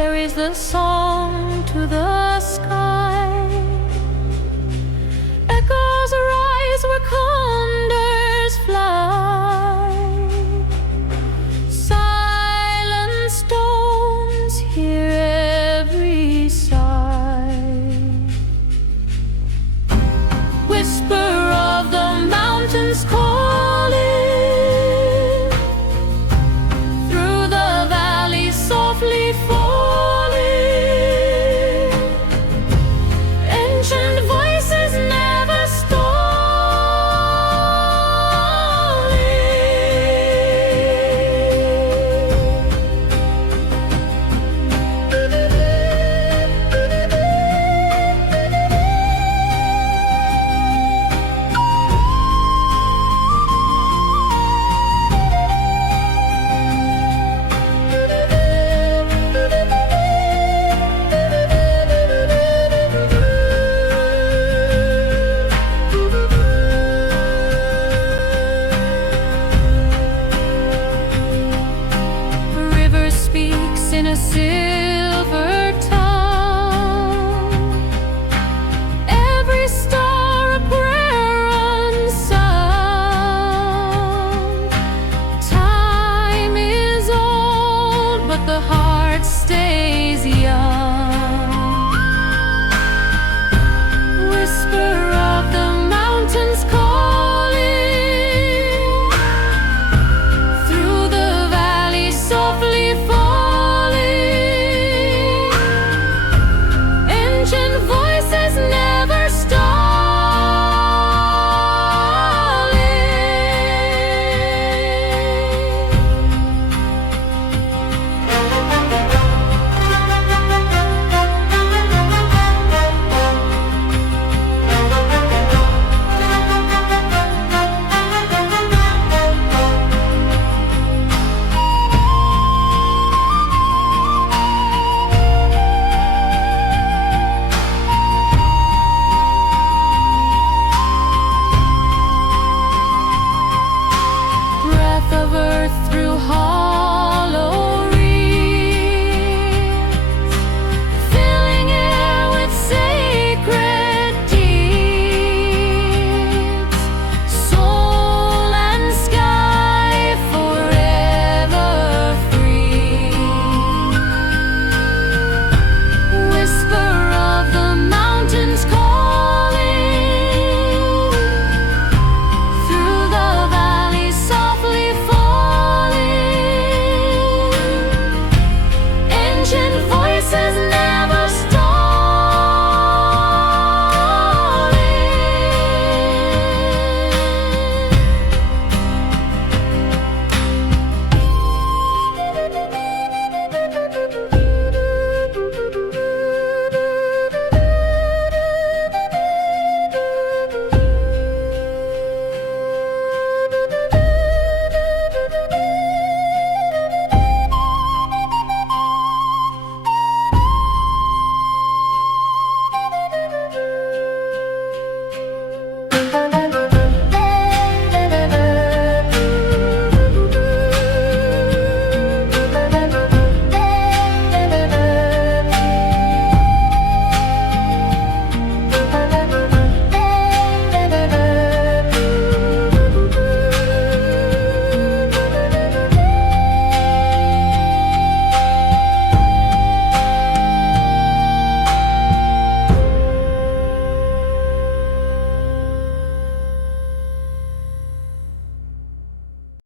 carries the song to the sky. Echoes rise where condors fly. Silent stones hear every sigh. Whisper of the mountains calling, through the valleys softly falling. Ancient voices never in a silver tongue. Every star a prayer unsung. Time is old, but the heart stays young. Whisper of the mountains calling, through the valley softly falling. Voices never of earth through hollow reeds, filling air with sacred deeds. Soul and sky forever free. Whisper of the mountains calling, through the valleys softly falling. Ancient